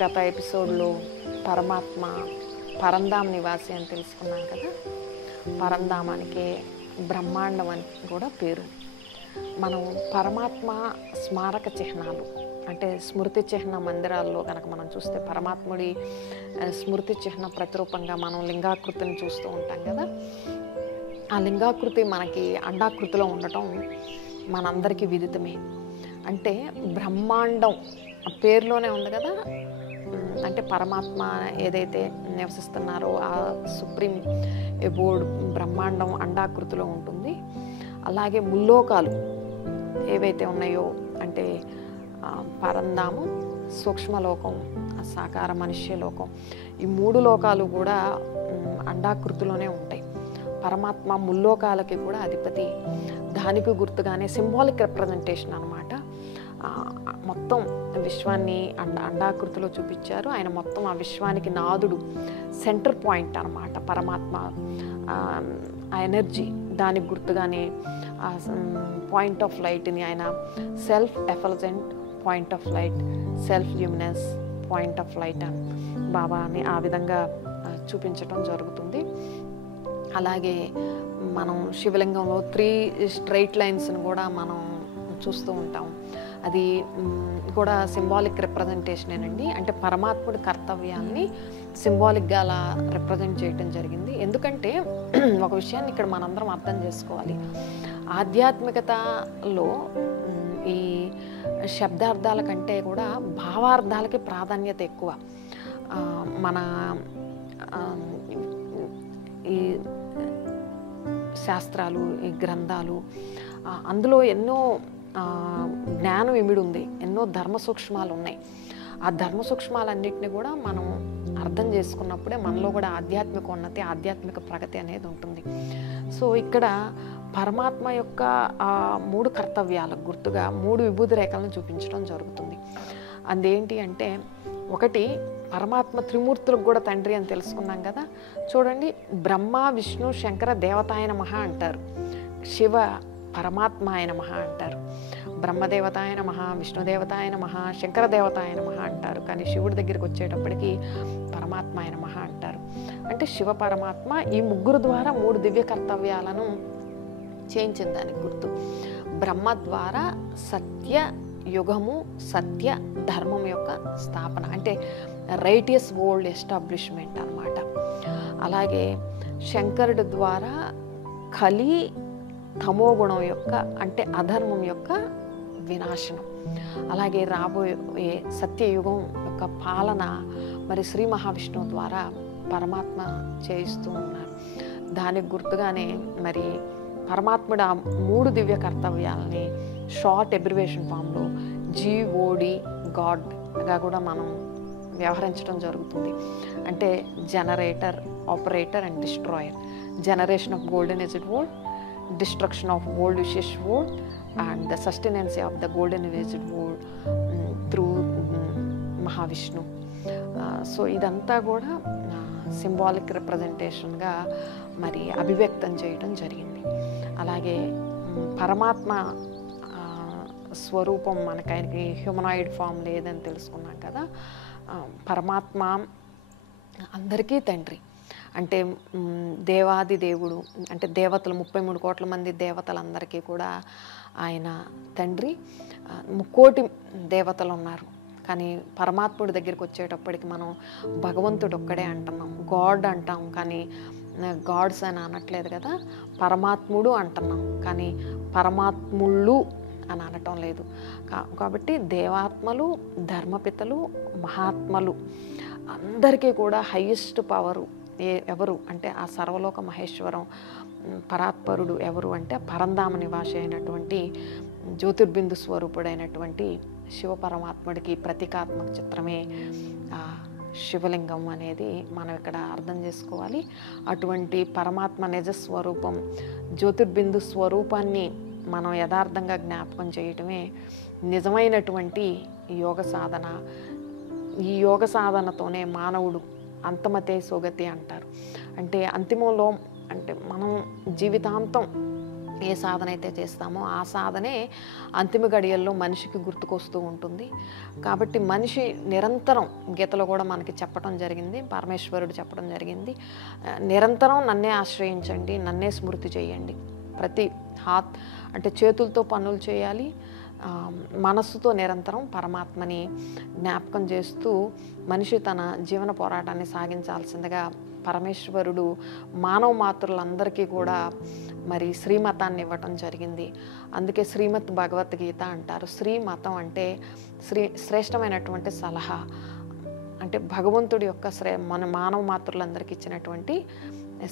గత ఎపిసోడ్లో పరమాత్మ పరంధామ నివాసి అని తెలుసుకున్నాం కదా. పరంధామానికి బ్రహ్మాండం అని కూడా పేరు. మనం పరమాత్మ స్మారక చిహ్నాలు అంటే స్మృతి చిహ్న మందిరాల్లో కనుక మనం చూస్తే పరమాత్ముడి స్మృతి చిహ్న ప్రతిరూపంగా మనం లింగాకృతిని చూస్తూ ఉంటాం కదా. ఆ లింగాకృతి మనకి అండాకృతిలో ఉండటం మనందరికీ విదితమే. అంటే బ్రహ్మాండం పేరులోనే ఉంది కదా. అంటే పరమాత్మ ఏదైతే నివసిస్తున్నారో ఆ సుప్రీం ఎబోర్డ్ బ్రహ్మాండం అండాకృతిలో ఉంటుంది. అలాగే ముల్లోకాలు ఏవైతే ఉన్నాయో అంటే పరంధామం, సూక్ష్మలోకం, సాకార మనుష్యలోకం, ఈ మూడు లోకాలు కూడా అండాకృతిలోనే ఉంటాయి. పరమాత్మ ముల్లోకాలకి కూడా అధిపతి. దానికి గుర్తుగానే సింబాలిక్ రిప్రజెంటేషన్ అనమాట. మొత్తం విశ్వాన్ని అండాకృతిలో చూపించారు. ఆయన మొత్తం ఆ విశ్వానికి నాదుడు, సెంటర్ పాయింట్ అనమాట పరమాత్మ. ఆ ఎనర్జీ దానికి గుర్తుగానే పాయింట్ ఆఫ్ లైట్ని ఆయన self effulgent point of light, self luminous point of light అని బాబాని ఆ విధంగా చూపించటం జరుగుతుంది. అలాగే మనం శివలింగంలో 3 స్ట్రైట్ లైన్స్ని కూడా మనం చూస్తూ ఉంటాం. అది కూడా సింబాలిక్ రిప్రజెంటేషనేనండి. అంటే పరమాత్ముడి కర్తవ్యాన్ని సింబాలిక్గా అలా రిప్రజెంట్ చేయటం జరిగింది. ఎందుకంటే ఒక విషయాన్ని ఇక్కడ మనందరం అర్థం చేసుకోవాలి. ఆధ్యాత్మికతలో ఈ శబ్దార్థాల కంటే కూడా భావార్థాలకి ప్రాధాన్యత ఎక్కువ. మన ఈ శాస్త్రాలు, ఈ గ్రంథాలు, అందులో ఎన్నో జ్ఞానం ఇమిడి ఉంది, ఎన్నో ధర్మ సూక్ష్మాలు ఉన్నాయి. ఆ ధర్మ సూక్ష్మాలన్నింటినీ కూడా మనం అర్థం చేసుకున్నప్పుడే మనలో కూడా ఆధ్యాత్మిక ఉన్నతి, ఆధ్యాత్మిక ప్రగతి అనేది ఉంటుంది. సో ఇక్కడ పరమాత్మ యొక్క ఆ 3 కర్తవ్యాలకు గుర్తుగా 3 విభూతి రేఖలను చూపించడం జరుగుతుంది. అదేంటి అంటే, ఒకటి పరమాత్మ త్రిమూర్తులకు కూడా తండ్రి అని తెలుసుకున్నాం కదా. చూడండి, బ్రహ్మ, విష్ణు, శంకర దేవతాయ నమః అంటారు, శివ పరమాత్మాయ నమః అంటారు. బ్రహ్మదేవతాయ నమః, విష్ణుదేవతాయ నమః, శంకర దేవతాయ నమః అంటారు. కానీ శివుడి దగ్గరికి వచ్చేటప్పటికి పరమాత్మాయ నమః అంటారు. అంటే శివ పరమాత్మ ఈ ముగ్గురు ద్వారా 3 దివ్య కర్తవ్యాలను చేయించిన దానికి గుర్తు. బ్రహ్మ ద్వారా సత్య యుగము, సత్య ధర్మం యొక్క స్థాపన, అంటే రైటియస్ వరల్డ్ ఎస్టాబ్లిష్మెంట్ అన్నమాట. అలాగే శంకరుడి ద్వారా కలి తమోగుణం యొక్క అంటే అధర్మం యొక్క వినాశనం. అలాగే రాబోయే సత్యయుగం యొక్క పాలన మరి శ్రీ మహావిష్ణువు ద్వారా పరమాత్మ చేయిస్తూ ఉన్నారు. దానికి గుర్తుగానే మరి పరమాత్ముడు ఆ 3 దివ్య కర్తవ్యాలని షార్ట్ ఎబ్రివేషన్ ఫామ్లో GOD గాడ్గా కూడా మనం వ్యవహరించడం జరుగుతుంది. అంటే generator, operator and destroyer. Generation of golden aged world, destruction of old vicious world, and the sustenance of the golden aged world through Mahavishnu. So ఇదంతా కూడా సింబాలిక్ రిప్రజెంటేషన్గా మరి అభివ్యక్తం చేయడం జరిగింది. అలాగే పరమాత్మ స్వరూపం మనకి ఆయనకి హ్యూమనాయిడ్ ఫామ్ లేదని తెలుసుకున్నాం కదా. పరమాత్మ అందరికీ తండ్రి. అంటే దేవాది దేవుడు, అంటే దేవతలు 33 కోట్ల మంది దేవతలందరికీ కూడా ఆయన తండ్రి. 3 కోటి దేవతలు ఉన్నారు. కానీ పరమాత్ముడి దగ్గరికి వచ్చేటప్పటికి మనం భగవంతుడు ఒక్కడే అంటున్నాం, గాడ్ అంటాం. కానీ గాడ్స్ అని అనట్లేదు కదా, పరమాత్ముడు అంటున్నాం. కానీ పరమాత్ముళ్ళు అని అనటం లేదు. కాబట్టి దేవాత్మలు, ధర్మపితలు, మహాత్మలు అందరికీ కూడా హైయెస్ట్ పవరు ఎవరు అంటే ఆ సర్వలోక మహేశ్వరం పరాత్పరుడు ఎవరు అంటే పరంధామ నివాసి అయినటువంటి జ్యోతిర్బిందు స్వరూపుడైనటువంటి శివ పరమాత్ముడికి ప్రతీకాత్మక చిత్రమే శివలింగం అనేది మనం ఇక్కడ అర్థం చేసుకోవాలి. అటువంటి పరమాత్మ నిజ స్వరూపం, జ్యోతిర్బిందు స్వరూపాన్ని మనం యథార్థంగా జ్ఞాపకం చేయటమే నిజమైనటువంటి యోగ సాధన. ఈ యోగ సాధనతోనే మానవుడు అంతమతే సోగతి అంటారు. అంటే అంతిమంలో అంటే మనం జీవితాంతం ఏ సాధన అయితే చేస్తామో ఆ సాధనే అంతిమ గడియల్లో మనిషికి గుర్తుకొస్తూ ఉంటుంది. కాబట్టి మనిషి నిరంతరం గీతలో కూడా మనకి చెప్పడం జరిగింది, పరమేశ్వరుడు చెప్పడం జరిగింది, నిరంతరం నన్నే ఆశ్రయించండి, నన్నే స్మృతి చేయండి. ప్రతి అంటే చేతులతో పనులు చేయాలి, మనస్సుతో నిరంతరం పరమాత్మని జ్ఞాపకం చేస్తూ మనిషి తన జీవన పోరాటాన్ని సాగించాల్సిందిగా పరమేశ్వరుడు మానవ మాతృలందరికీ కూడా మరి శ్రీమతాన్ని ఇవ్వటం జరిగింది. అందుకే శ్రీమద్ భగవద్గీత అంటారు. శ్రీమతం అంటే శ్రేష్టమైనటువంటి సలహా, అంటే భగవంతుడి యొక్క మన మానవ మాతృలందరికీ ఇచ్చినటువంటి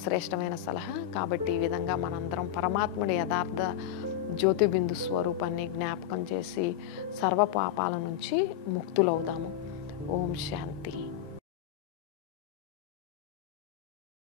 శ్రేష్టమైన సలహా. కాబట్టి ఈ విధంగా మనందరం పరమాత్ముడి యథార్థ జ్యోతిబిందు స్వరూపాన్ని జ్ఞాపకం చేసి సర్వ పాపాల నుంచి ముక్తులవుదాము. ఓం శాంతి.